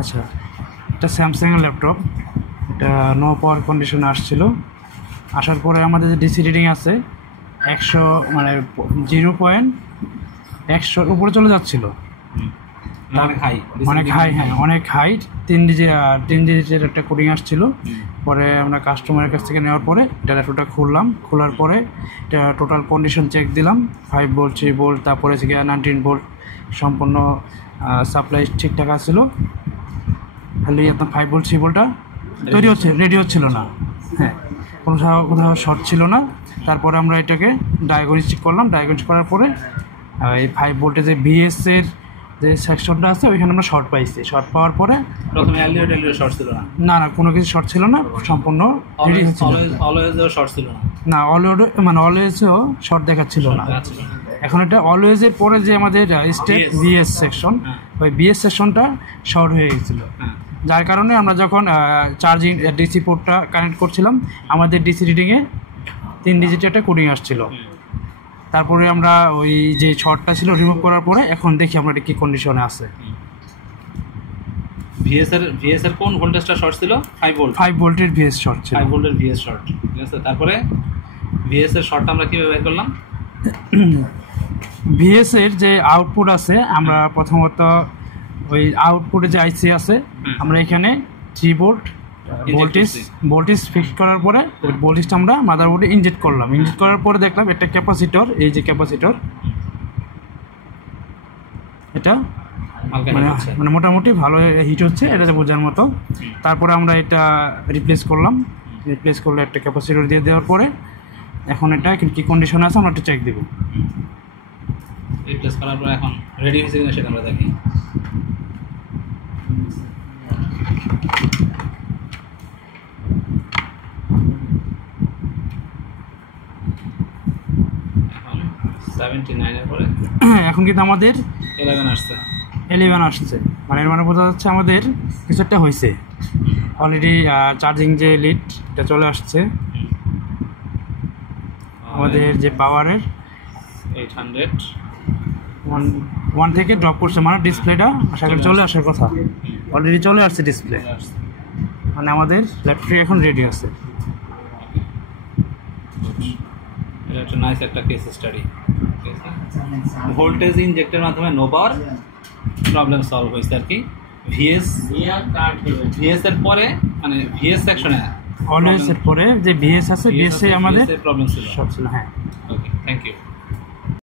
আচ্ছা, এটা স্যামসাংয়ের ল্যাপটপ, এটা নো পাওয়ার কন্ডিশনে আসছিল। আসার পরে আমাদের যে ডিসি রিডিং আছে 100 মানে 0.100 উপরে চলে যাচ্ছিল, অনেক হাই। হ্যাঁ, অনেক হাইট। 3 ডিজিটের একটা কোডিং আসছিল। পরে আমরা কাস্টমারের কাছ থেকে নেওয়ার পরে এটা ল্যাপটপটা খুললাম, খোলার পরে এটা টোটাল কন্ডিশন চেক দিলাম, 5 ভোল্ট 3 ভোল্ট, তারপরে 19 ভোল্ট, সম্পূর্ণ সাপ্লাই ঠিকঠাক আসছিল। খালি আপনার 5 ভোল্ট 3 ভোল্টটা রেডি হচ্ছিল না। হ্যাঁ, কোথাও শর্ট ছিল না। তারপরে আমরা এটাকে ডায়াগনস্টিক করলাম। ডায়াগনস্টিক করার পরে এই 5 ভোল্টের যে ভিএসের যে সেকশনটা আছে ওইখানে আমরা শর্ট পাইছি। শর্ট পাওয়ার পরে প্রথমে এলইডি শর্ট ছিল না, কোনো কিছু শর্ট ছিল না, সম্পূর্ণ রেডি হচ্ছিল। অলওয়েজও শর্ট ছিল না, অলওয়েজও শর্ট দেখাচ্ছিল না। এখন এটা অলওয়েজের পরে যে আমাদের স্টেপ বিএস সেকশন, ওই বিএস সেকশনটা শর্ট হয়ে গেছিলো। যার কারণে আমরা যখন চার্জিং ডিসি পোর্টটা কানেক্ট করছিলাম, আমাদের ডিসি রিডিংয়ে 3 ডিজিটের একটা কোডিং আসছিল। তারপরে আমরা ওই যে শর্টটা ছিল রিমুভ করার পরে এখন দেখি আমরা এটা কী কন্ডিশনে আছে। ভিএস এর কোন ভোল্টেজটা শর্ট ছিল? 5 ভোল্টের ভিএস শর্ট ছিল। 5 ভোল্টের ভিএস শর্ট, ঠিক আছে। তারপরে ভিএস এর শর্টটা আমরা কিভাবে বের করলাম? ভিএস এর যে আউটপুট আছে, আমরা প্রথমত ওই আউটপুটে যে আইসি আছে, আমরা এখানে 3 ভোল্ট ভোল্টেজ ফিক্স করার পরে ওই ভোল্টেজটা আমরা মাদারবোর্ডে ইনজেক্ট করলাম। ইনজেক্ট করার পরে দেখলাম একটা ক্যাপাসিটর, এই যে ক্যাপাসিটর, এটা মানে মোটামুটি ভালো হিট হচ্ছে, এটা বোঝার মতো। তারপরে আমরা এটা রিপ্লেস করলাম। রিপ্লেস করলে একটা ক্যাপাসিটর দিয়ে দেওয়ার পরে এখন এটা কী কন্ডিশনে আছে আমরা একটু চেক দেবো। রিপ্লেস করার পরে এখন রেডি হয়েছে কিনা সেটা আমরা দেখি। এখন কিন্তু আমাদের 11 আসছে, মানে এর মানে বোঝা যাচ্ছে আমাদের কিছু একটা হয়েছে। অলরেডি চার্জিং যে লিড এটা চলে আসছে, আমাদের যে পাওয়ারের 1 থেকে ড্রপ করছে, মানে ডিসপ্লেটা আশা করি চলে আসার কথা, অলরেডি চলে আসছে ডিসপ্লে, মানে আমাদের ল্যাপটপটি এখন রেডি আছে। এটা একটা নাইস একটা কেস স্টাডি। ভোল্টেজ ইনজেক্টের মাধ্যমে নো পাওয়ার প্রবলেম সলভ হয়েছে আর কি। ভিএস এর পরে মানে ভিএস সেকশনে অলওয়েজ এর পরে যে ভিএস আছে, ভিএস এ আমাদের প্রবলেম ছিল। হ্যাঁ, ওকে, থ্যাংক ইউ।